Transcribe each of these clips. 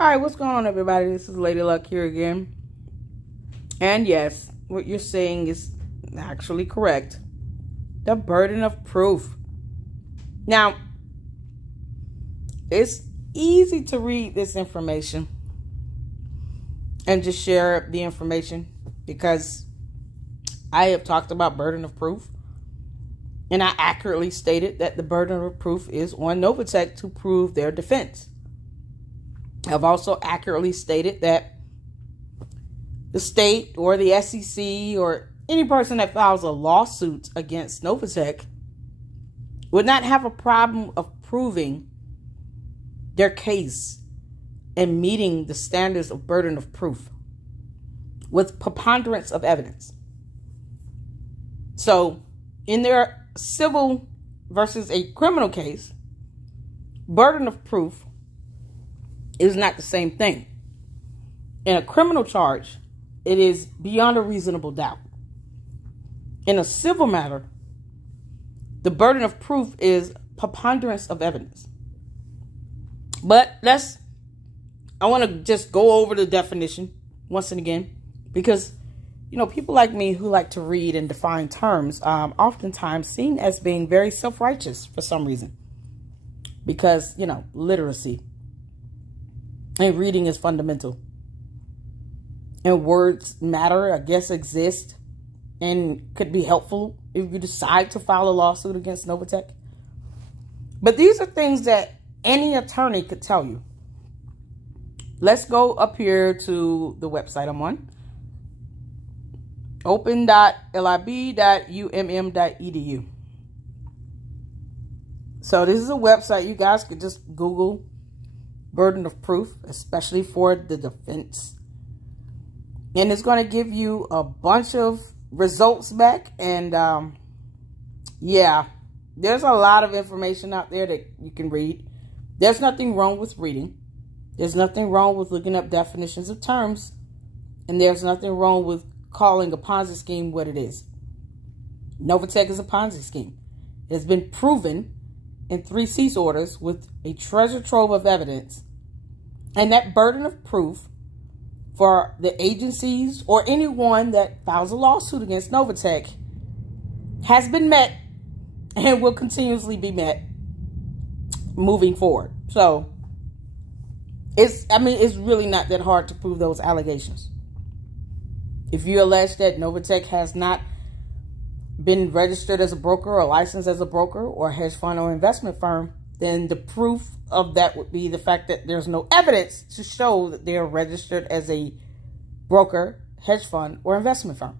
All right, what's going on, everybody? This is Lady Luck here again. And yes, what you're saying is actually correct. The burden of proof. Now, it's easy to read this information and just share the information because I have talked about burden of proof. And I accurately stated that the burden of proof is on Novatech to prove their defense. I've also accurately stated that the state or the SEC or any person that files a lawsuit against Novatech would not have a problem of proving their case and meeting the standards of burden of proof with preponderance of evidence. So in their civil versus a criminal case, burden of proof is not the same thing. In a criminal charge, it is beyond a reasonable doubt. In a civil matter, the burden of proof is preponderance of evidence. But I want to just go over the definition once and again, because, people like me who like to read and define terms, oftentimes seen as being very self-righteous for some reason. Because, literacy and reading is fundamental. And words matter, I guess, exist and could be helpful if you decide to file a lawsuit against Novatech. But these are things that any attorney could tell you. Let's go up here to the website I'm on. open.lib.umm.edu. So this is a website you guys could just Google burden of proof, especially for the defense. And it's going to give you a bunch of results back. And yeah, there's a lot of information out there that you can read. There's nothing wrong with reading. There's nothing wrong with looking up definitions of terms. And there's nothing wrong with calling a Ponzi scheme what it is. Novatech is a Ponzi scheme. It has been proven in 3 cease orders with a treasure trove of evidence. And that burden of proof for the agencies or anyone that files a lawsuit against Novatech has been met and will continuously be met moving forward. So it's really not that hard to prove those allegations. If you allege that Novatech has not been registered as a broker or licensed as a broker or hedge fund or investment firm, then the proof of that would be the fact that there's no evidence to show that they're registered as a broker, hedge fund, or investment firm.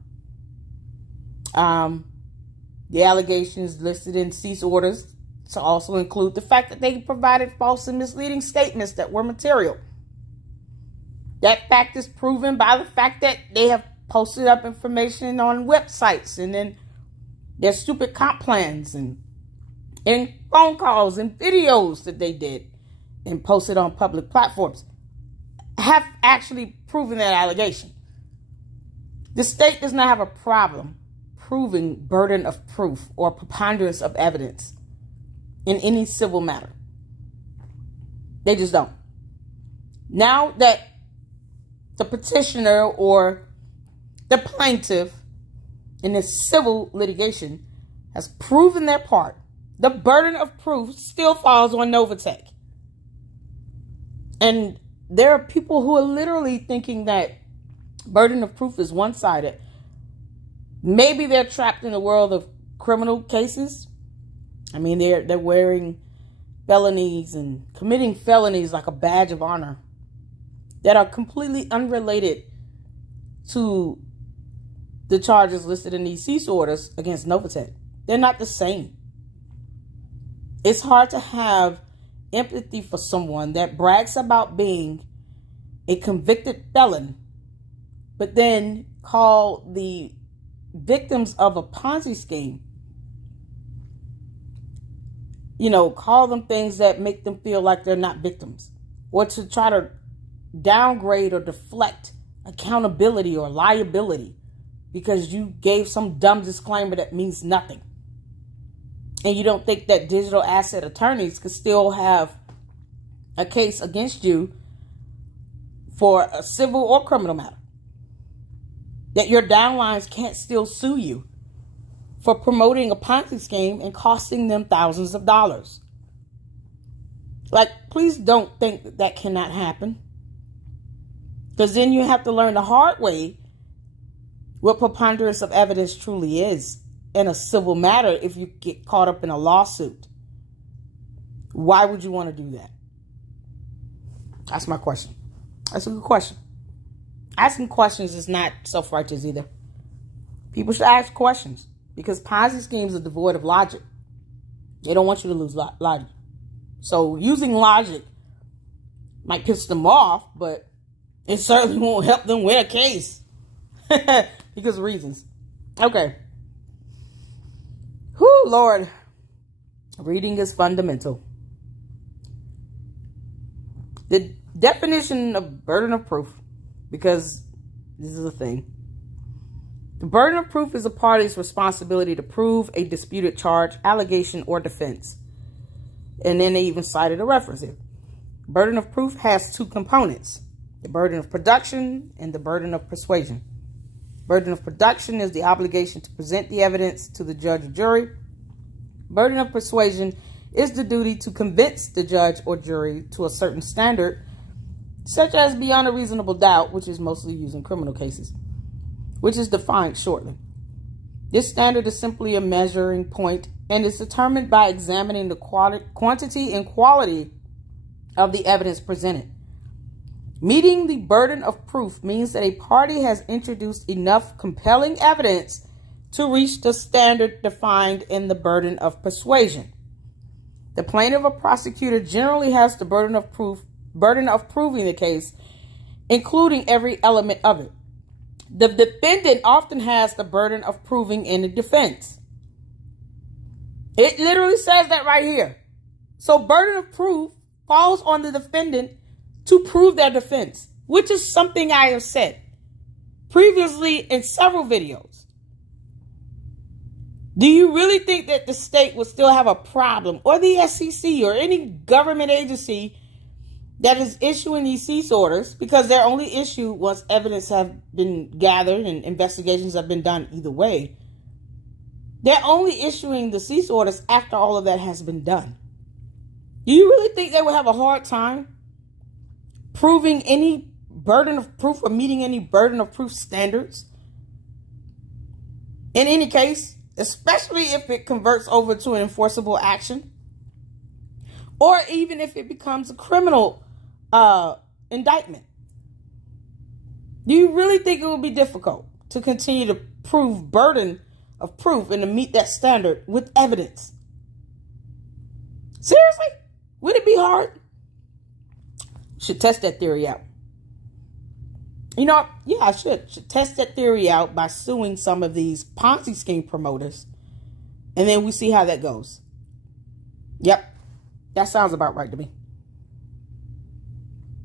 The allegations listed in cease orders to also include the fact that they provided false and misleading statements that were material. That fact is proven by the fact that they have posted up information on websites and then their stupid comp plans and phone calls and videos that they did and posted on public platforms have actually proven that allegation. The state does not have a problem proving burden of proof or preponderance of evidence in any civil matter. They just don't. Now that the petitioner or the plaintiff in this civil litigation has proven their part, the burden of proof still falls on Novatech. And there are people who are literally thinking that burden of proof is one-sided. Maybe they're trapped in the world of criminal cases. They're wearing felonies and committing felonies like a badge of honor that are completely unrelated to the charges listed in these cease orders against Novatech. They're not the same. It's hard to have empathy for someone that brags about being a convicted felon, but then call the victims of a Ponzi scheme, call them things that make them feel like they're not victims, or to try to downgrade or deflect accountability or liability because you gave some dumb disclaimer that means nothing. And you don't think that digital asset attorneys could still have a case against you for a civil or criminal matter. That your downlines can't still sue you for promoting a Ponzi scheme and costing them thousands of dollars. Like, please don't think that that cannot happen. Because then you have to learn the hard way what preponderance of evidence truly is in a civil matter if you get caught up in a lawsuit. Why would you want to do that? That's my question. That's a good question. Asking questions is not self-righteous either. People should ask questions because Ponzi schemes are devoid of logic. They don't want you to lose logic. So using logic might piss them off, but it certainly won't help them win a case because of reasons. Okay. Whew, Lord. Reading is fundamental. The definition of burden of proof, because this is a thing. The burden of proof is a party's responsibility to prove a disputed charge, allegation, or defense. And then they even cited a reference here. Burden of proof has two components: the burden of production and the burden of persuasion. Burden of production is the obligation to present the evidence to the judge or jury. Burden of persuasion is the duty to convince the judge or jury to a certain standard, such as beyond a reasonable doubt, which is mostly used in criminal cases, which is defined shortly. This standard is simply a measuring point and is determined by examining the quantity and quality of the evidence presented. Meeting the burden of proof means that a party has introduced enough compelling evidence to reach the standard defined in the burden of persuasion. The plaintiff or prosecutor generally has the burden of proving the case, including every element of it. The defendant often has the burden of proving in the defense. It literally says that right here. So burden of proof falls on the defendant to prove their defense, which is something I have said previously in several videos. Do you really think that the state would still have a problem, or the SEC or any government agency that is issuing these cease orders, because they're only issued once evidence have been gathered and investigations have been done either way? They're only issuing the cease orders after all of that has been done. Do you really think they would have a hard time proving any burden of proof or meeting any burden of proof standards? In any case, especially if it converts over to an enforceable action, or even if it becomes a criminal indictment. Do you really think it would be difficult to continue to prove burden of proof and to meet that standard with evidence? Seriously? Would it be hard? Should test that theory out. You know, yeah, I should test that theory out by suing some of these Ponzi scheme promoters. And then we see how that goes. Yep. That sounds about right to me.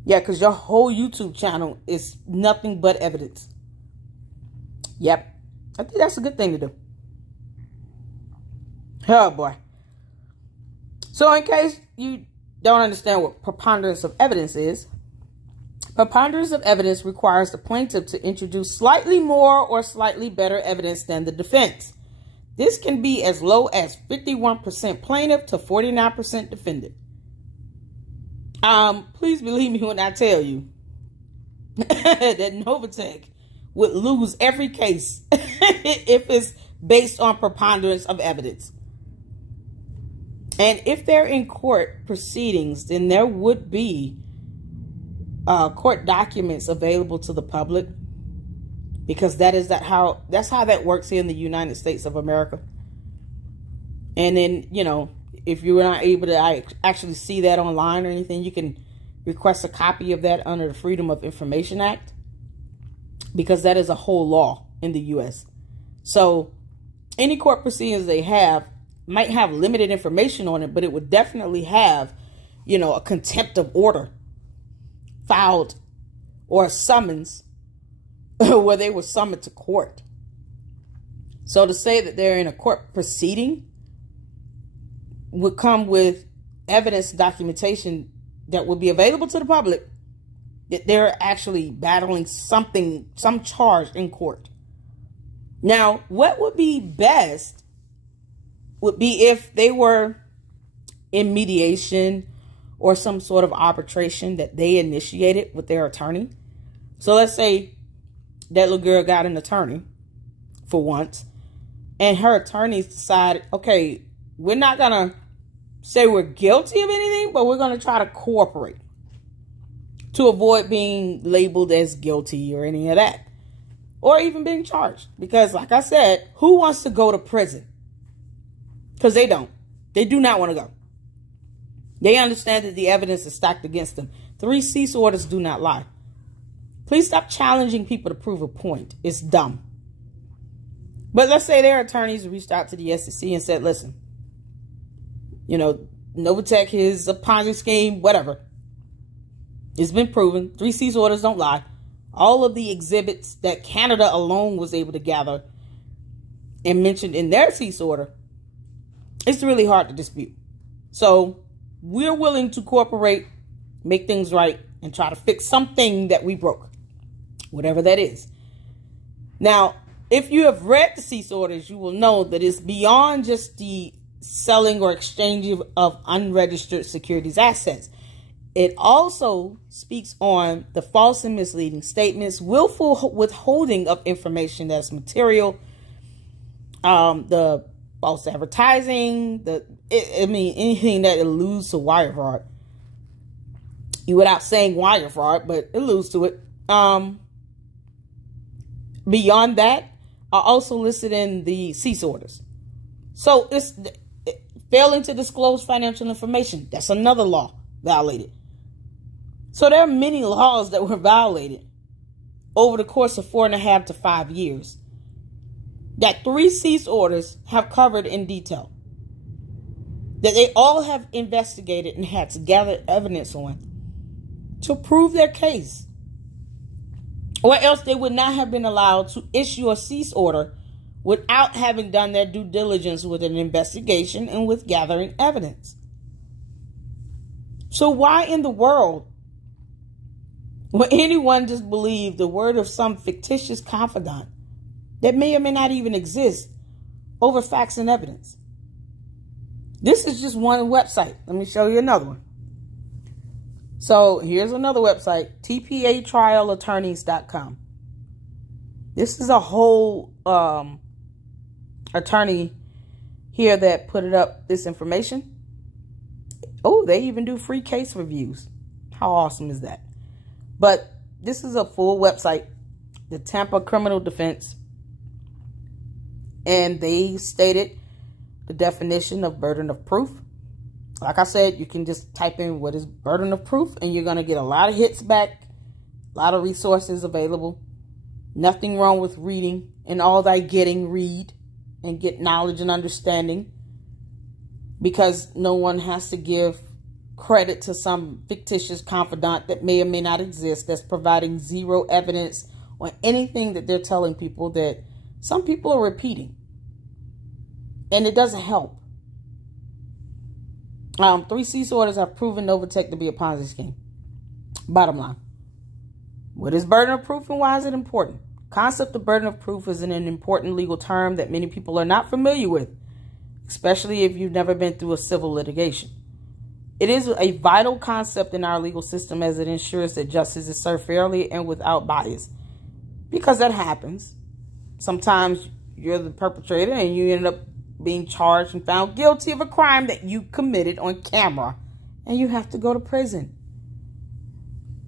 Yeah, because your whole YouTube channel is nothing but evidence. Yep. I think that's a good thing to do. Oh, boy. So in case you don't understand what preponderance of evidence is, preponderance of evidence requires the plaintiff to introduce slightly more or slightly better evidence than the defense. This can be as low as 51% plaintiff to 49% defendant. Please believe me when I tell you that Novatech would lose every case if it's based on preponderance of evidence. And if they're in court proceedings, then there would be court documents available to the public, because that's how that works here in the United States of America. And then, you know, if you're not able to actually see that online or anything, you can request a copy of that under the Freedom of Information Act, because that is a whole law in the U.S. So any court proceedings they have might have limited information on it, but it would definitely have, you know, a contempt of order filed or a summons where they were summoned to court. So to say that they're in a court proceeding would come with evidence documentation that would be available to the public that they're actually battling something, some charge in court. Now, what would be best would be if they were in mediation or some sort of arbitration that they initiated with their attorney. So let's say that little girl got an attorney for once, and her attorneys decided, okay, we're not going to say we're guilty of anything, but we're going to try to cooperate to avoid being labeled as guilty or any of that, or even being charged. Because like I said, who wants to go to prison? Because they don't. They do not want to go. They understand that the evidence is stacked against them. 3 cease orders do not lie. Please stop challenging people to prove a point. It's dumb. But let's say their attorneys reached out to the SEC and said, listen, you know, Novatech is a Ponzi scheme, whatever. It's been proven. 3 cease orders don't lie. All of the exhibits that Canada alone was able to gather and mentioned in their cease order, it's really hard to dispute. So we're willing to cooperate, make things right, and try to fix something that we broke, whatever that is. Now, if you have read the cease orders, you will know that it's beyond just the selling or exchanging of unregistered securities assets. It also speaks on the false and misleading statements, willful withholding of information that's material, the false advertising, anything that alludes to wire fraud. Without saying wire fraud, but alludes to it. Beyond that, are also listed in the cease orders. So it's failing to disclose financial information. That's another law violated. So there are many laws that were violated over the course of 4.5 to 5 years that 3 cease orders have covered in detail, that they all have investigated and had to gather evidence on to prove their case. Or else they would not have been allowed to issue a cease order without having done their due diligence with an investigation and with gathering evidence. So why in the world would anyone just believe the word of some fictitious confidant that may or may not even exist over facts and evidence? This is just one website. Let me show you another one. So here's another website, tpatrialattorneys.com. This is a whole attorney here that put it up, this information. Oh, they even do free case reviews. How awesome is that? But this is a full website, the Tampa Criminal Defense. And they stated the definition of burden of proof. Like I said, you can just type in what is burden of proof and you're going to get a lot of hits back, a lot of resources available. Nothing wrong with reading, and all thy getting, read and get knowledge and understanding, because no one has to give credit to some fictitious confidant that may or may not exist, that's providing zero evidence on anything that they're telling people that some people are repeating. And it doesn't help. 3 cease orders have proven Novatech to be a Ponzi scheme. Bottom line. What is burden of proof and why is it important? Concept of burden of proof is an important legal term that many people are not familiar with, especially if you've never been through a civil litigation. It is a vital concept in our legal system as it ensures that justice is served fairly and without bias. Because that happens. Sometimes you're the perpetrator and you end up being charged and found guilty of a crime that you committed on camera, and you have to go to prison.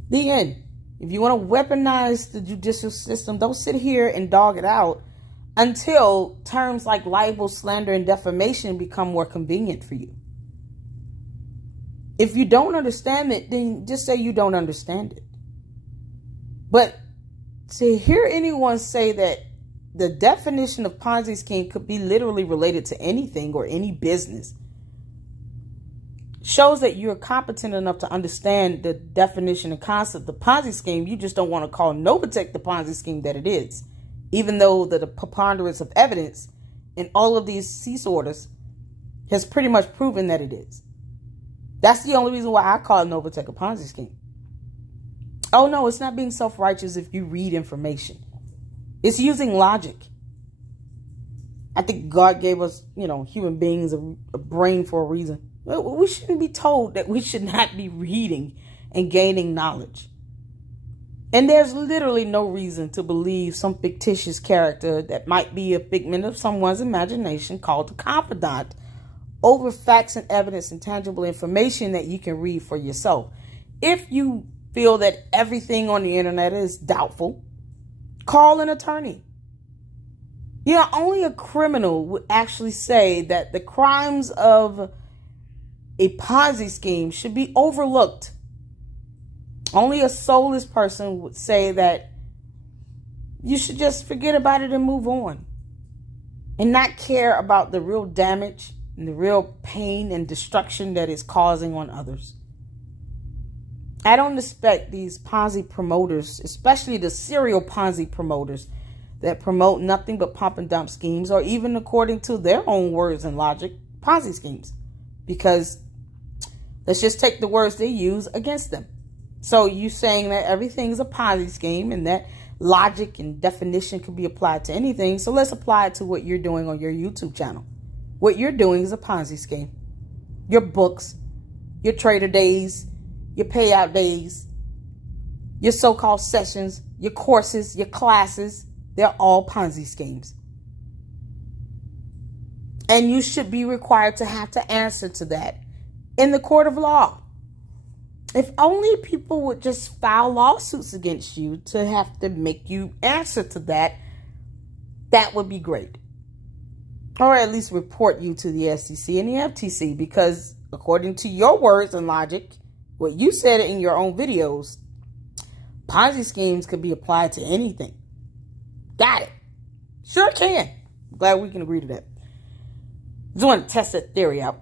The end. If you want to weaponize the judicial system, don't sit here and dog it out until terms like libel, slander, and defamation become more convenient for you. If you don't understand it, then just say you don't understand it. But to hear anyone say that the definition of Ponzi scheme could be literally related to anything or any business shows that you're competent enough to understand the definition and concept of Ponzi scheme. You just don't want to call Novatech the Ponzi scheme that it is, even though the preponderance of evidence in all of these cease orders has pretty much proven that it is. That's the only reason why I call Novatech a Ponzi scheme. Oh, no, it's not being self-righteous if you read information. It's using logic. I think God gave us, human beings a brain for a reason. We shouldn't be told that we should not be reading and gaining knowledge. And there's literally no reason to believe some fictitious character that might be a figment of someone's imagination called a confidant over facts and evidence and tangible information that you can read for yourself. If you feel that everything on the internet is doubtful, call an attorney. Only a criminal would actually say that the crimes of a Ponzi scheme should be overlooked. Only a soulless person would say that you should just forget about it and move on and not care about the real damage and the real pain and destruction that it's causing on others. I don't expect these Ponzi promoters, especially the serial Ponzi promoters that promote nothing but pump and dump schemes, or even according to their own words and logic, Ponzi schemes, because let's just take the words they use against them. So you saying that everything is a Ponzi scheme and that logic and definition can be applied to anything. So let's apply it to what you're doing on your YouTube channel. What you're doing is a Ponzi scheme. Your books, your trader days, your payout days, your so-called sessions, your courses, your classes, they're all Ponzi schemes. And you should be required to have to answer to that in the court of law. If only people would just file lawsuits against you to have to make you answer to that, that would be great. Or at least report you to the SEC and the FTC, because according to your words and logic, what you said in your own videos, Ponzi schemes could be applied to anything. Got it. Sure can. Glad we can agree to that. Just want to test that theory out.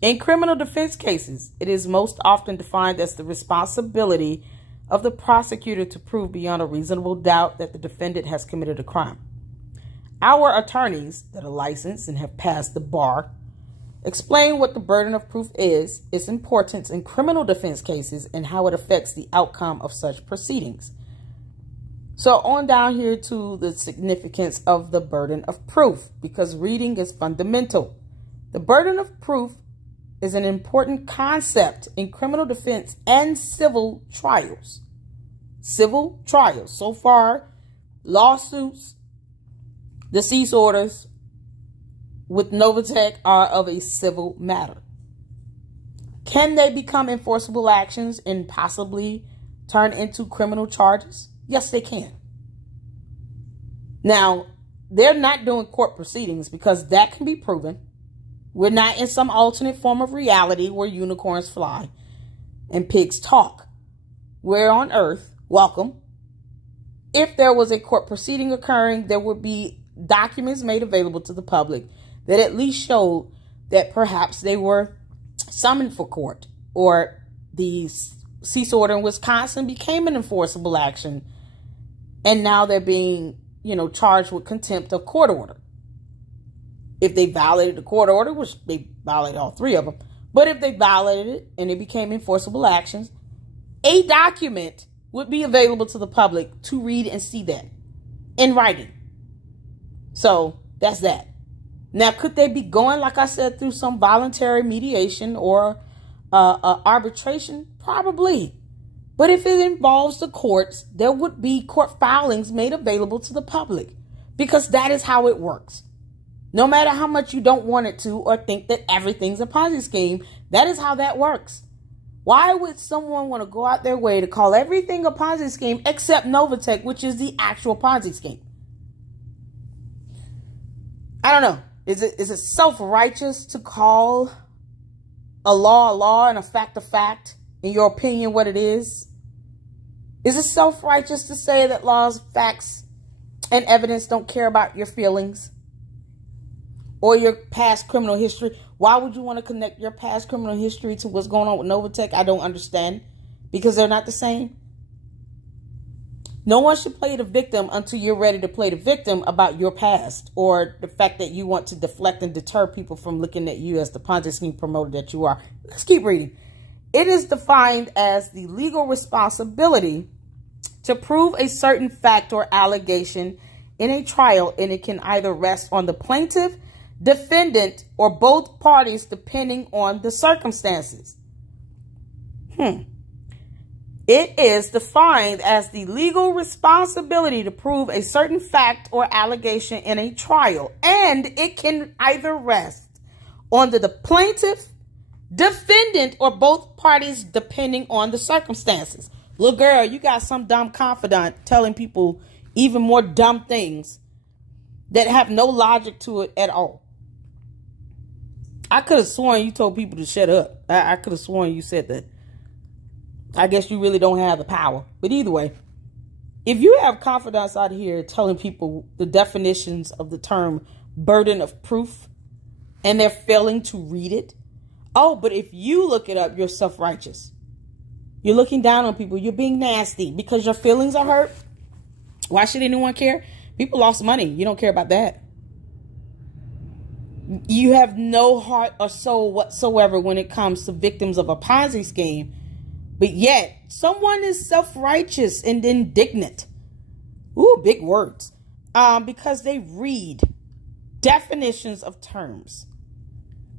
In criminal defense cases, it is most often defined as the responsibility of the prosecutor to prove beyond a reasonable doubt that the defendant has committed a crime. Our attorneys that are licensed and have passed the bar explain what the burden of proof is, its importance in criminal defense cases, and how it affects the outcome of such proceedings. So on down here to the significance of the burden of proof, because reading is fundamental. The burden of proof is an important concept in criminal defense and civil trials. Civil trials. So far, lawsuits, the cease orders with Novatech are of a civil matter. Can they become enforceable actions and possibly turn into criminal charges? Yes, they can. Now, they're not doing court proceedings because that can be proven. We're not in some alternate form of reality where unicorns fly and pigs talk. We're on Earth. Welcome. If there was a court proceeding occurring, there would be documents made available to the public that at least showed that perhaps they were summoned for court, or the cease order in Wisconsin became an enforceable action, and now they're being, charged with contempt of court order. If they violated the court order, which they violated all three of them, but if they violated it and it became enforceable actions, a document would be available to the public to read and see that in writing. So that's that. Now, could they be going, like I said, through some voluntary mediation or arbitration? Probably. But if it involves the courts, there would be court filings made available to the public, because that is how it works. No matter how much you don't want it to or think that everything's a Ponzi scheme, that is how that works. Why would someone want to go out their way to call everything a Ponzi scheme except Novatech, which is the actual Ponzi scheme? I don't know. Is it self-righteous to call a law and a fact, in your opinion, what it is? Is it self-righteous to say that laws, facts, and evidence don't care about your feelings or your past criminal history? Why would you want to connect your past criminal history to what's going on with Novatech? I don't understand. Because they're not the same. No one should play the victim until you're ready to play the victim about your past, or the fact that you want to deflect and deter people from looking at you as the Ponzi scheme promoter that you are. Let's keep reading. It is defined as the legal responsibility to prove a certain fact or allegation in a trial, and it can either rest on the plaintiff, defendant, or both parties depending on the circumstances. It is defined as the legal responsibility to prove a certain fact or allegation in a trial, and it can either rest on the plaintiff, defendant, or both parties depending on the circumstances. Little girl, you got some dumb confidant telling people even more dumb things that have no logic to it at all. I could have sworn you told people to shut up. I could have sworn you said that. I guess you really don't have the power. But either way, if you have confidants out here telling people the definitions of the term burden of proof and they're failing to read it, oh, but if you look it up, you're self-righteous. You're looking down on people. You're being nasty because your feelings are hurt. Why should anyone care? People lost money. You don't care about that. You have no heart or soul whatsoever when it comes to victims of a Ponzi scheme. But yet, someone is self-righteous and indignant. Ooh, big words. Because they read definitions of terms.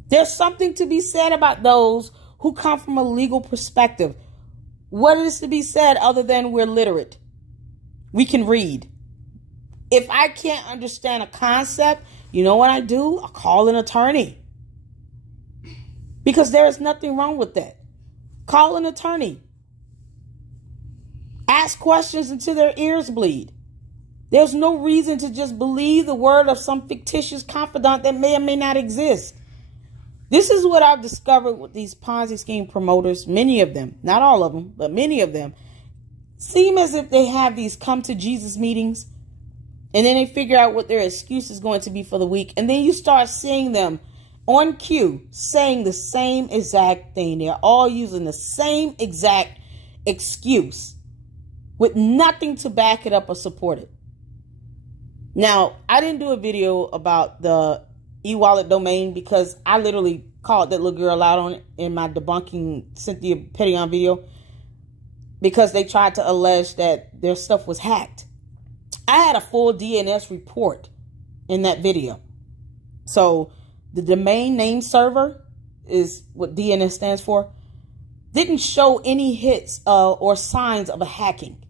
There's something to be said about those who come from a legal perspective. What is to be said other than we're literate? We can read. If I can't understand a concept, you know what I do? I call an attorney. Because there is nothing wrong with that. Call an attorney. Ask questions until their ears bleed. There's no reason to just believe the word of some fictitious confidant that may or may not exist. This is what I've discovered with these Ponzi scheme promoters. Many of them, not all of them, but many of them, seem as if they have these come to Jesus meetings and then they figure out what their excuse is going to be for the week. And then you start seeing them on cue saying the same exact thing. They're all using the same exact excuse with nothing to back it up or support it. Now, I didn't do a video about the e-wallet domain because I literally called that little girl out on it in my debunking Cynthia Petion video because they tried to allege that their stuff was hacked. I had a full DNS report in that video. So the domain name server is what DNS stands for. Didn't show any hits or signs of a hacking.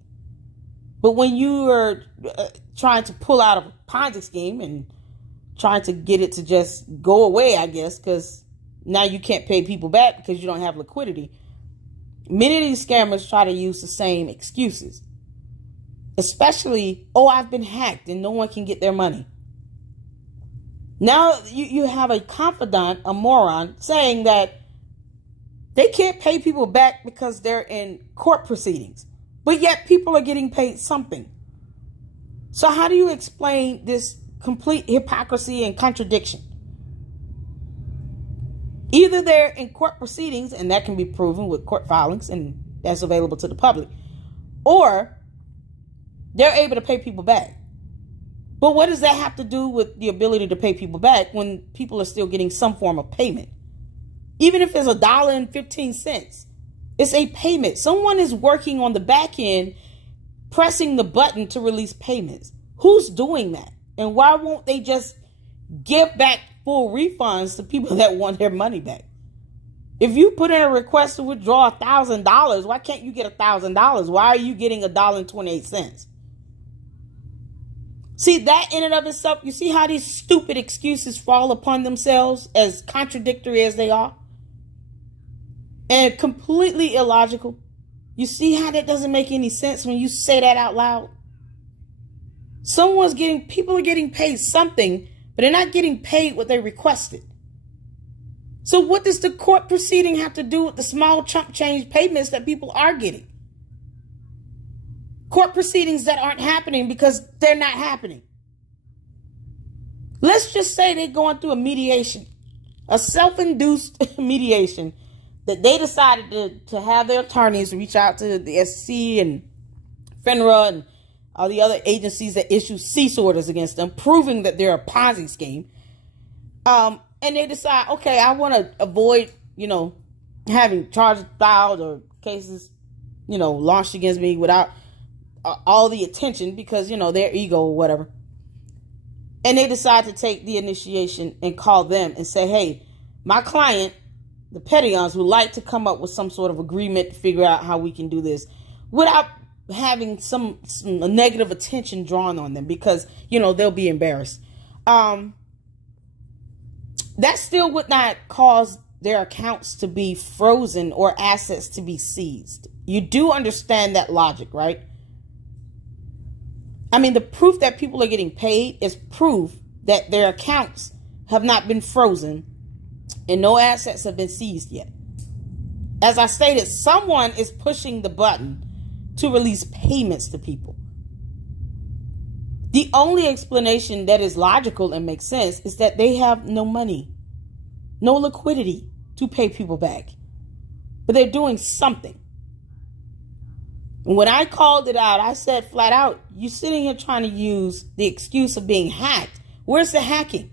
But when you are trying to pull out of a Ponzi scheme and trying to get it to just go away, I guess, because now you can't pay people back because you don't have liquidity. Many of these scammers try to use the same excuses. Especially, oh, I've been hacked and no one can get their money. Now you have a confidant, a moron, saying that they can't pay people back because they're in court proceedings. But yet people are getting paid something. So how do you explain this complete hypocrisy and contradiction? Either they're in court proceedings, and that can be proven with court filings, and that's available to the public, or they're able to pay people back. But what does that have to do with the ability to pay people back when people are still getting some form of payment? Even if it's $1.15, it's a payment. Someone is working on the back end, pressing the button to release payments. Who's doing that? And why won't they just give back full refunds to people that want their money back? If you put in a request to withdraw $1,000, why can't you get $1,000? Why are you getting $1.28? See, that in and of itself, you see how these stupid excuses fall upon themselves, as contradictory as they are? And completely illogical. You see how that doesn't make any sense when you say that out loud? People are getting paid something, but they're not getting paid what they requested. So what does the court proceeding have to do with the small chump change payments that people are getting? Court proceedings that aren't happening because they're not happening. Let's just say they're going through a mediation, a self-induced mediation, that they decided to have their attorneys reach out to the SEC and FINRA and all the other agencies that issue cease orders against them, proving that they're a Ponzi scheme. And they decide, okay, I want to avoid, having charges filed or cases, you know, launched against me without all the attention because, you know, their ego or whatever. And they decide to take the initiation and call them and say, hey, my client, the Pettons, would like to come up with some sort of agreement to figure out how we can do this without having some negative attention drawn on them because, you know, they'll be embarrassed. That still would not cause their accounts to be frozen or assets to be seized. You do understand that logic, right? I mean, the proof that people are getting paid is proof that their accounts have not been frozen and no assets have been seized yet. As I stated, someone is pushing the button to release payments to people. The only explanation that is logical and makes sense is that they have no money, no liquidity to pay people back. But they're doing something. And when I called it out, I said flat out, you're sitting here trying to use the excuse of being hacked. Where's the hacking?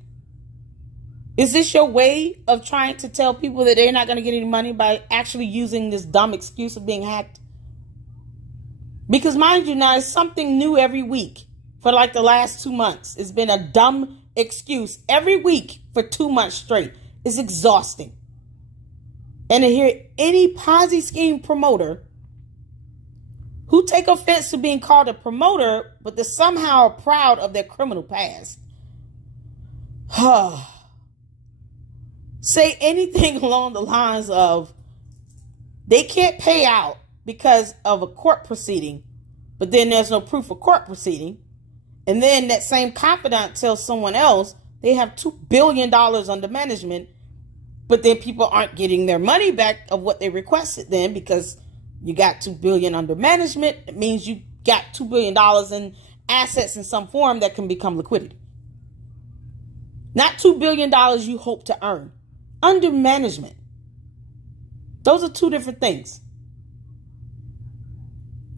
Is this your way of trying to tell people that they're not going to get any money by actually using this dumb excuse of being hacked? Because mind you now, it's something new every week for like the last 2 months. It's been a dumb excuse every week for 2 months straight. It's exhausting. And to hear any Ponzi scheme promoter who take offense to being called a promoter, but they're somehow proud of their criminal past, say anything along the lines of they can't pay out because of a court proceeding, but then there's no proof of court proceeding. And then that same confidant tells someone else they have $2 billion under management, but then people aren't getting their money back of what they requested then because you got $2 billion under management. It means you got $2 billion in assets in some form that can become liquidity. Not $2 billion you hope to earn. Under management. Those are two different things.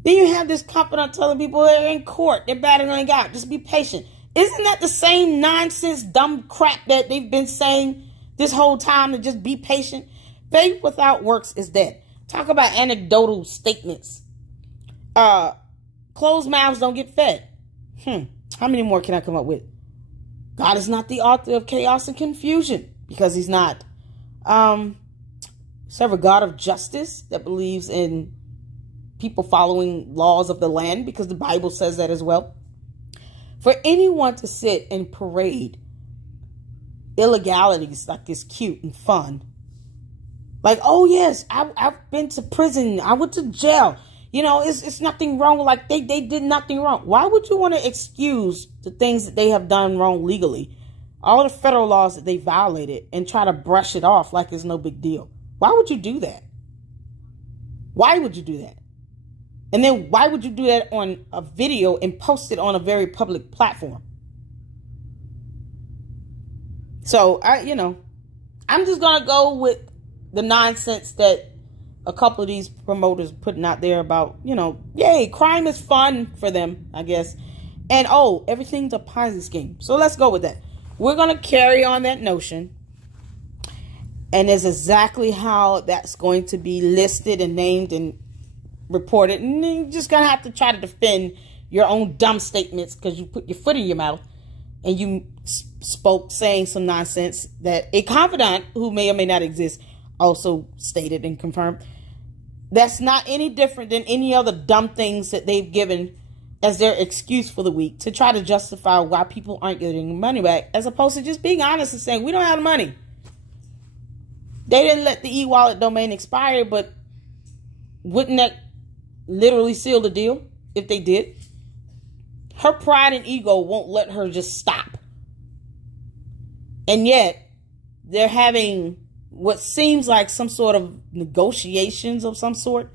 Then you have this confidant telling people they're in court, they're battling out, just be patient. Isn't that the same nonsense, dumb crap that they've been saying this whole time, to just be patient? Faith without works is dead. Talk about anecdotal statements. Closed mouths don't get fed. How many more can I come up with? God is not the author of chaos and confusion, because he's not. Serve a God of justice that believes in people following laws of the land, because the Bible says that as well. For anyone to sit and parade illegalities like this cute and fun. Like, oh yes, I've been to prison. I went to jail. You know, it's nothing wrong. Like they did nothing wrong. Why would you want to excuse the things that they have done wrong legally? All the federal laws that they violated, and try to brush it off like it's no big deal. Why would you do that? Why would you do that? And then why would you do that on a video and post it on a very public platform? So, I'm just going to go with the nonsense that a couple of these promoters putting out there about, yay, crime is fun for them, I guess. And, oh, everything's a Ponzi scheme. So let's go with that. We're going to carry on that notion. And it's exactly how that's going to be listed and named and reported. And you're just going to have to try to defend your own dumb statements because you put your foot in your mouth and you spoke saying some nonsense that a confidant who may or may not exist also stated and confirmed. That's not any different than any other dumb things that they've given as their excuse for the week to try to justify why people aren't getting money back, as opposed to just being honest and saying, we don't have the money. They didn't let the e-wallet domain expire, but wouldn't that literally seal the deal if they did? Her pride and ego won't let her just stop. And yet, they're having what seems like some sort of negotiations of some sort,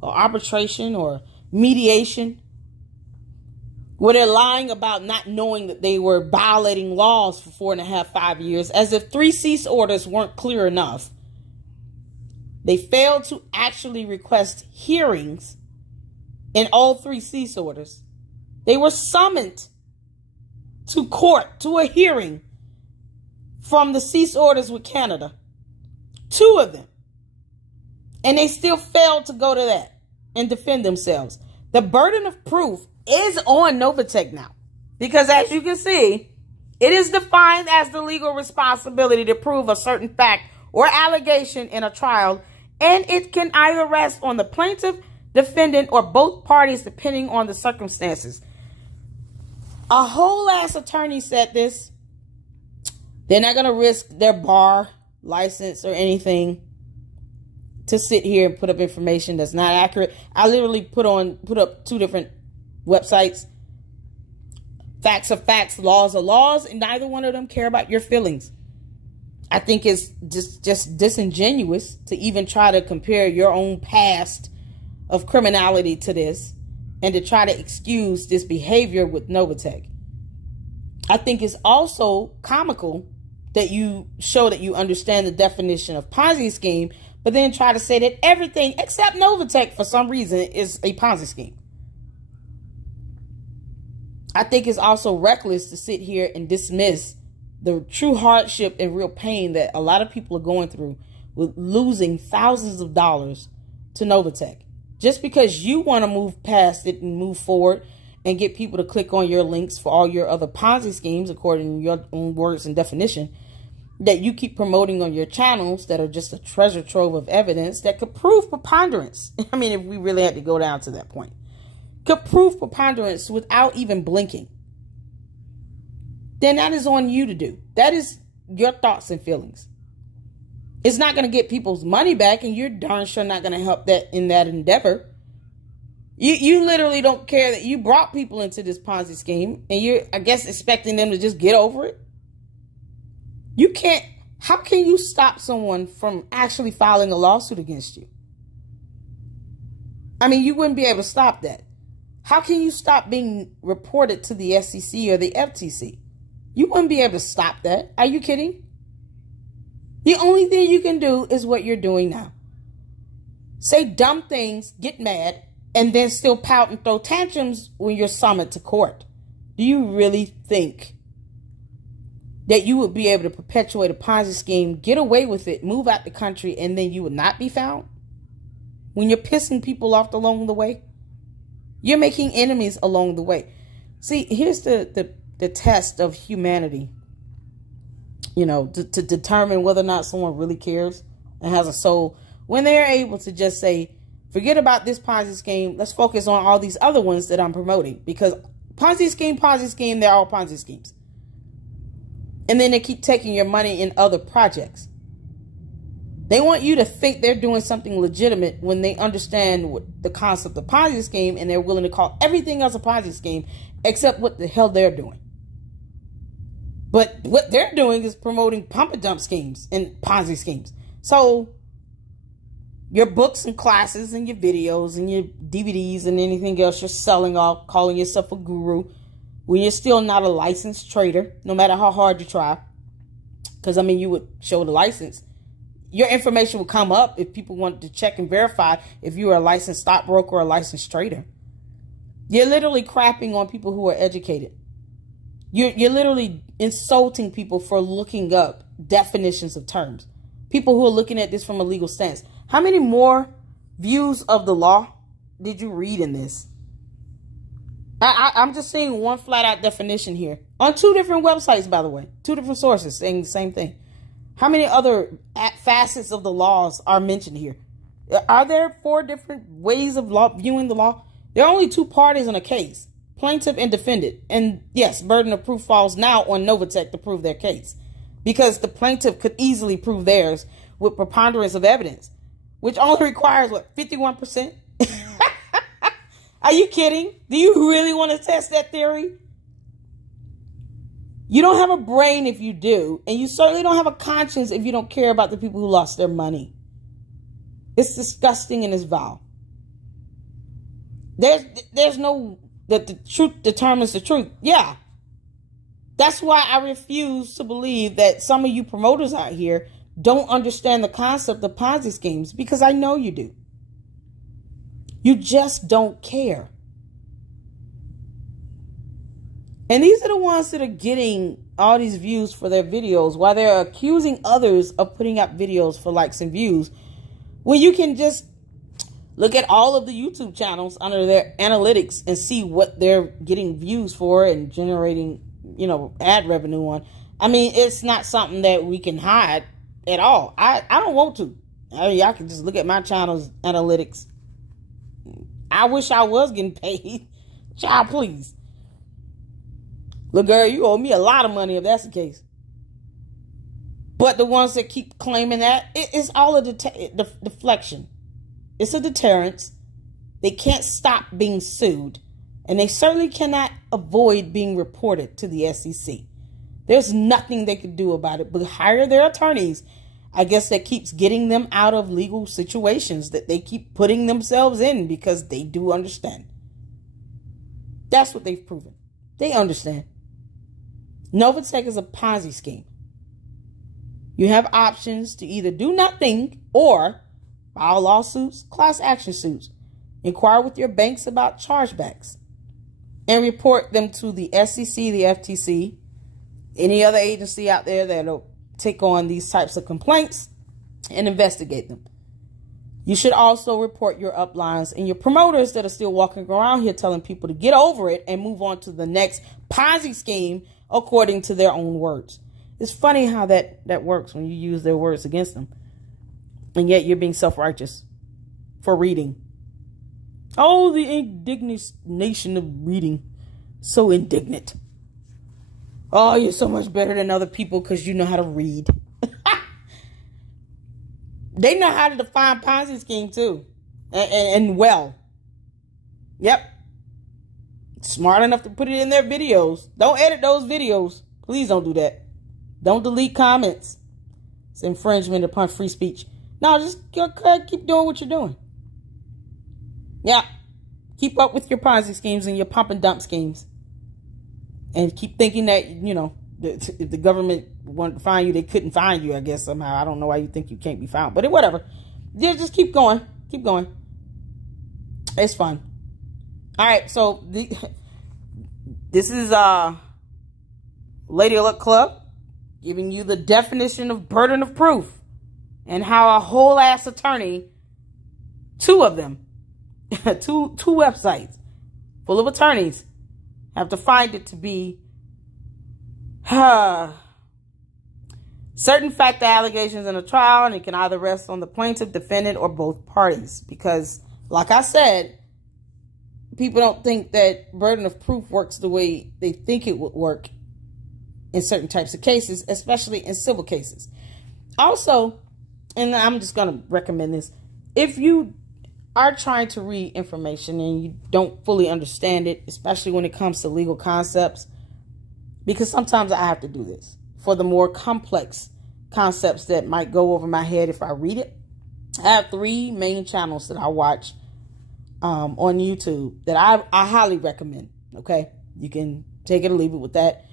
or arbitration or mediation, where they're lying about not knowing that they were violating laws for 4.5, 5 years, as if 3 cease orders weren't clear enough. They failed to actually request hearings in all 3 cease orders. They were summoned to court, to a hearing from the cease orders with Canada. 2 of them. And they still failed to go to that and defend themselves. The burden of proof is on Novatech now. Because as you can see, it is defined as the legal responsibility to prove a certain fact or allegation in a trial. And it can either rest on the plaintiff, defendant, or both parties depending on the circumstances. A whole ass attorney said this. They're not going to risk their bar license or anything to sit here and put up information that's not accurate. I literally put up 2 different websites. Facts are facts, laws are laws, and neither one of them care about your feelings. I think it's just disingenuous to even try to compare your own past of criminality to this and to try to excuse this behavior with Novatech. I think it's also comical that you show that you understand the definition of Ponzi scheme, but then try to say that everything except Novatech for some reason is a Ponzi scheme. I think it's also reckless to sit here and dismiss the true hardship and real pain that a lot of people are going through with losing thousands of dollars to Novatech. Just because you want to move past it and move forward and get people to click on your links for all your other Ponzi schemes, according to your own words and definition, that you keep promoting on your channels that are just a treasure trove of evidence that could prove preponderance. I mean, if we really had to go down to that point, could prove preponderance without even blinking, then that is on you to do. That is your thoughts and feelings. It's not going to get people's money back, and you're darn sure not going to help that in that endeavor. You literally don't care that you brought people into this Ponzi scheme, and you're, I guess, expecting them to just get over it. You can't. How can you stop someone from actually filing a lawsuit against you? I mean, you wouldn't be able to stop that. How can you stop being reported to the SEC or the FTC? You wouldn't be able to stop that. Are you kidding? The only thing you can do is what you're doing now. Say dumb things, get mad, and then still pout and throw tantrums when you're summoned to court. Do you really think that you would be able to perpetuate a Ponzi scheme, get away with it, move out the country, and then you would not be found? When you're pissing people off along the way? You're making enemies along the way. See, here's the test of humanity. You know, to determine whether or not someone really cares and has a soul. When they're able to just say, forget about this Ponzi scheme. Let's focus on all these other ones that I'm promoting. Because Ponzi scheme, they're all Ponzi schemes. And then they keep taking your money in other projects. They want you to think they're doing something legitimate when they understand the concept of Ponzi scheme, and they're willing to call everything else a Ponzi scheme except what the hell they're doing. But what they're doing is promoting pump and dump schemes and Ponzi schemes. So your books and classes and your videos and your DVDs and anything else you're selling off, calling yourself a guru, when you're still not a licensed trader, no matter how hard you try. Because, I mean, you would show the license. Your information would come up if people wanted to check and verify if you were a licensed stockbroker or a licensed trader. You're literally crapping on people who are educated. You're literally insulting people for looking up definitions of terms. People who are looking at this from a legal stance. How many more views of the law did you read in this? I'm just saying one flat out definition here. On 2 different websites, by the way. 2 different sources saying the same thing. How many other facets of the laws are mentioned here? Are there 4 different ways of viewing the law? There are only 2 parties in a case. Plaintiff and defendant. And yes, burden of proof falls now on Novatech to prove their case. Because the plaintiff could easily prove theirs with preponderance of evidence. Which only requires, what, 51%? Are you kidding? Do you really want to test that theory? You don't have a brain if you do. And you certainly don't have a conscience if you don't care about the people who lost their money. It's disgusting and it's vile. There's no... that the truth determines the truth. Yeah. That's why I refuse to believe that some of you promoters out here don't understand the concept of Ponzi schemes, because I know you do. You just don't care. And these are the ones that are getting all these views for their videos while they're accusing others of putting up videos for likes and views When you can just look at all of the YouTube channels under their analytics and see what they're getting views for and generating, you know, ad revenue on. I mean, it's not something that we can hide at all. I don't want to. I mean, y'all can just look at my channel's analytics. I wish I was getting paid. Child, please. Look, girl, you owe me a lot of money if that's the case. But the ones that keep claiming that, it's all a deflection. It's a deterrence. They can't stop being sued. And they certainly cannot avoid being reported to the SEC. There's nothing they could do about it but hire their attorneys. I guess that keeps getting them out of legal situations that they keep putting themselves in because they do understand. That's what they've proven. They understand. Novatech is a Ponzi scheme. You have options to either do nothing or file lawsuits, class action suits, inquire with your banks about chargebacks, and report them to the SEC, the FTC, any other agency out there that'll take on these types of complaints and investigate them. You should also report your uplines and your promoters that are still walking around here telling people to get over it and move on to the next Ponzi scheme according to their own words. It's funny how that works when you use their words against them. And yet you're being self-righteous for reading. Oh, the indignation of reading. So indignant. Oh, you're so much better than other people because you know how to read. They know how to define Ponzi scheme too. And well. Yep. Smart enough to put it in their videos. Don't edit those videos. Please don't do that. Don't delete comments. It's infringement upon free speech. No, just keep doing what you're doing. Yeah. Keep up with your Ponzi schemes and your pump and dump schemes. And keep thinking that, you know, if the government wanted to find you, they couldn't find you, I guess, somehow. I don't know why you think you can't be found. But whatever. Yeah, just keep going. Keep going. It's fun. All right, so this is Lady Luck Club giving you the definition of burden of proof and how a whole ass attorney, two of them, two websites full of attorneys have defined it to be certain fact allegations in a trial, and it can either rest on the plaintiff, defendant, or both parties. Because, like I said, people don't think that burden of proof works the way they think it would work in certain types of cases, especially in civil cases. Also, and I'm just going to recommend this, if you are trying to read information and you don't fully understand it, especially when it comes to legal concepts, because sometimes I have to do this for the more complex concepts that might go over my head if I read it. I have 3 main channels that I watch on YouTube that I highly recommend. Okay, you can take it or leave it with that.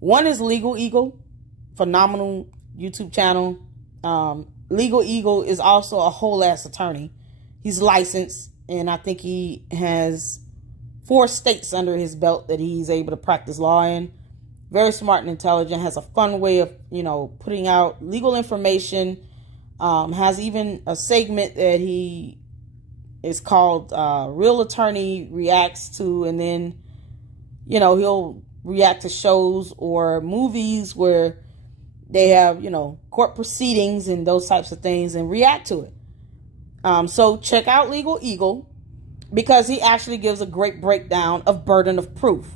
One is Legal Eagle, phenomenal YouTube channel. Legal Eagle is also a whole ass attorney. He's licensed, and I think he has 4 states under his belt that he's able to practice law in. Very smart and intelligent, has a fun way of, you know, putting out legal information. Has even a segment that he is called Real Attorney Reacts to, and then, you know, he'll react to shows or movies where they have, you know, court proceedings and those types of things and react to it. So check out Legal Eagle because he actually gives a great breakdown of burden of proof,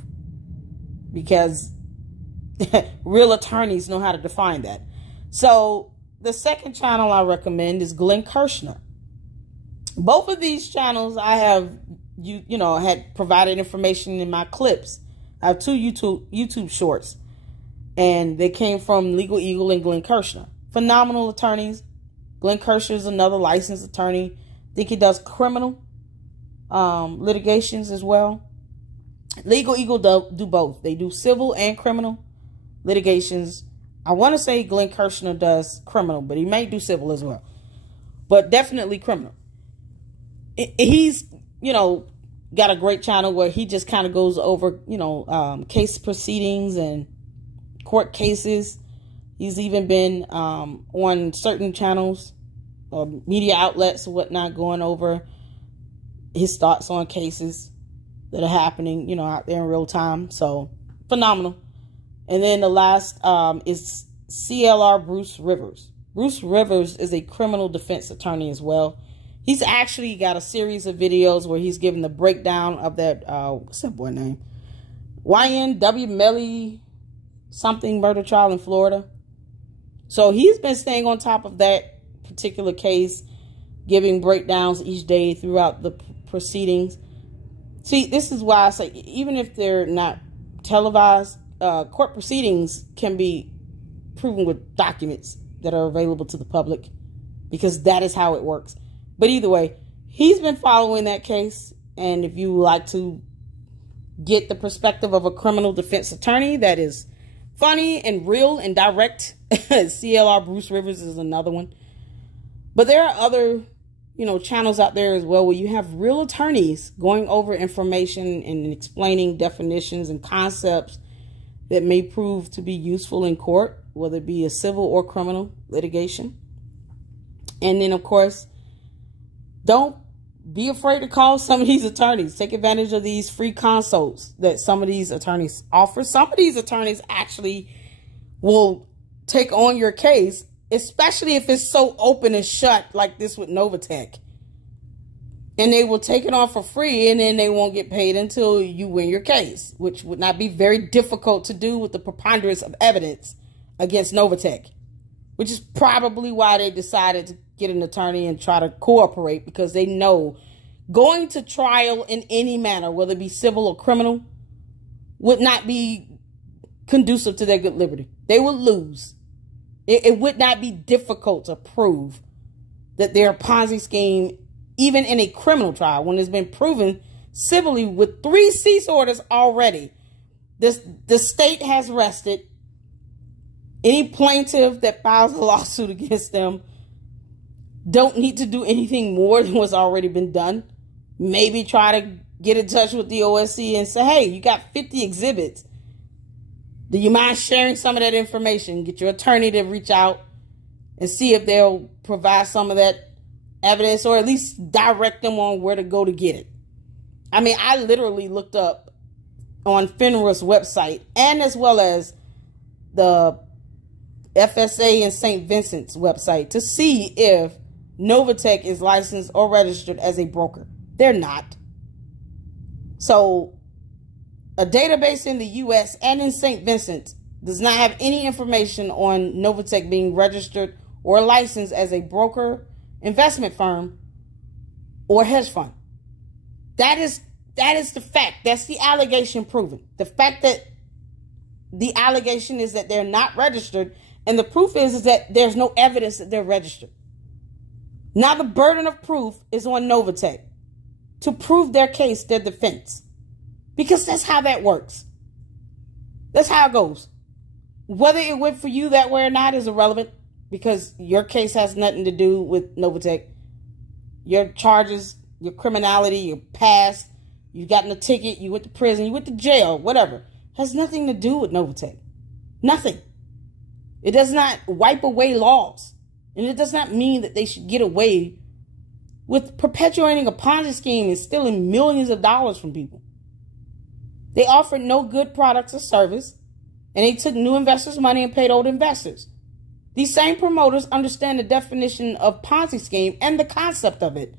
because real attorneys know how to define that. So the second channel I recommend is Glenn Kirshner. Both of these channels I have, you know, had provided information in my clips. I have 2 YouTube shorts, and they came from Legal Eagle and Glenn Kirshner. Phenomenal attorneys. Glenn Kirshner is another licensed attorney. I think he does criminal litigations as well. Legal Eagle do both. They do civil and criminal litigations. I want to say Glenn Kirshner does criminal, but he may do civil as well. But definitely criminal. He's, you know, got a great channel where he just kind of goes over, you know, case proceedings and court cases. He's even been on certain channels media outlets or whatnot, going over his thoughts on cases that are happening, you know, out there in real time. So phenomenal. And then the last is CLR Bruce Rivers. Bruce Rivers is a criminal defense attorney as well. He's actually got a series of videos where he's giving the breakdown of that, what's that boy name? YNW Melly something murder trial in Florida. So he's been staying on top of that particular case, giving breakdowns each day throughout the proceedings. See, this is why I say, even if they're not televised, court proceedings can be proven with documents that are available to the public, because that is how it works. But either way, he's been following that case. And if you like to get the perspective of a criminal defense attorney that is funny and real and direct, CLR Bruce Rivers is another one. But there are other, you know, channels out there as well where you have real attorneys going over information and explaining definitions and concepts that may prove to be useful in court, whether it be a civil or criminal litigation. And then, of course, don't be afraid to call some of these attorneys. Take advantage of these free consults that some of these attorneys offer. Some of these attorneys actually will take on your case, especially if it's so open and shut like this with Novatech. And they will take it on for free, and then they won't get paid until you win your case, which would not be very difficult to do with the preponderance of evidence against Novatech, which is probably why they decided to get an attorney and try to cooperate, because they know going to trial in any manner, whether it be civil or criminal, would not be conducive to their good liberty. They would lose. It would not be difficult to prove that they're a Ponzi scheme, even in a criminal trial, when it's been proven civilly with 3 cease orders already. The state has rested any plaintiff that files a lawsuit against them. Don't need to do anything more than what's already been done. Maybe try to get in touch with the OSC and say, hey, you got 50 exhibits. Do you mind sharing some of that information? Get your attorney to reach out and see if they'll provide some of that evidence, or at least direct them on where to go to get it. I mean, I literally looked up on FINRA's website, and as well as the FSA and St. Vincent's website, to see if Novatech is licensed or registered as a broker. They're not. So a database in the U.S. and in St. Vincent does not have any information on Novatech being registered or licensed as a broker, investment firm, or hedge fund. That is the fact. That's the allegation proven. The fact that the allegation is that they're not registered, and the proof is that there's no evidence that they're registered. Now the burden of proof is on Novatech to prove their case, their defense. Because that's how that works. That's how it goes. Whether it went for you that way or not is irrelevant, because your case has nothing to do with Novatech. Your charges, your criminality, your past, you've gotten a ticket, you went to prison, you went to jail, whatever, has nothing to do with Novatech. Nothing. It does not wipe away laws. And it does not mean that they should get away with perpetuating a Ponzi scheme and stealing millions of dollars from people. They offered no good products or service, and they took new investors' money and paid old investors. These same promoters understand the definition of Ponzi scheme and the concept of it.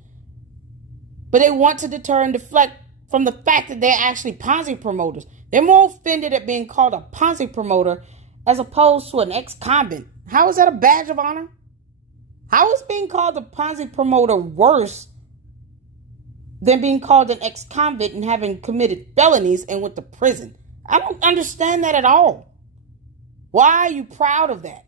But they want to deter and deflect from the fact that they're actually Ponzi promoters. They're more offended at being called a Ponzi promoter as opposed to an ex-convict. How is that a badge of honor? How is being called a Ponzi promoter worse than being called an ex-convict and having committed felonies and went to prison? I don't understand that at all. Why are you proud of that?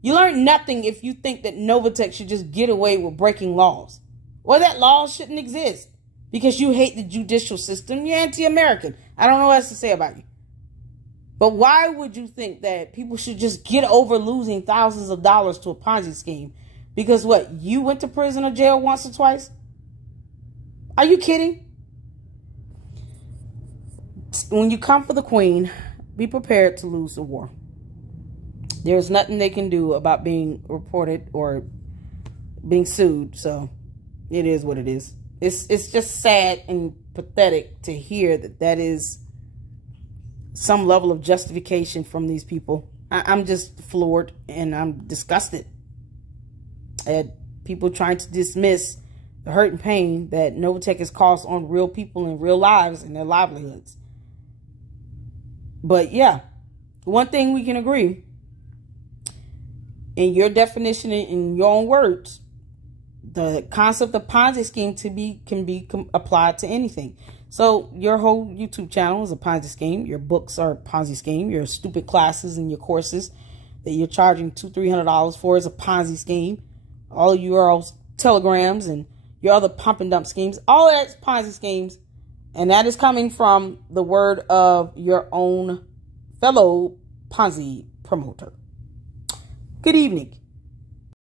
You learn nothing if you think that Novatech should just get away with breaking laws, or that laws shouldn't exist because you hate the judicial system. You're anti-American. I don't know what else to say about you. But why would you think that people should just get over losing thousands of dollars to a Ponzi scheme? Because what, you went to prison or jail once or twice? Are you kidding? When you come for the queen, be prepared to lose the war. There's nothing they can do about being reported or being sued. So it is what it is. It's just sad and pathetic to hear that that is some level of justification from these people. I'm just floored and I'm disgusted at people trying to dismiss the hurt and pain that Novatech has caused on real people and real lives and their livelihoods. But yeah, one thing we can agree, in your definition, in your own words, the concept of Ponzi scheme can be applied to anything. So your whole YouTube channel is a Ponzi scheme. Your books are a Ponzi scheme. Your stupid classes and your courses that you're charging $200-300 for is a Ponzi scheme. All your telegrams and your other pump and dump schemes, all that's Ponzi schemes. And that is coming from the word of your own fellow Ponzi promoter. Good evening.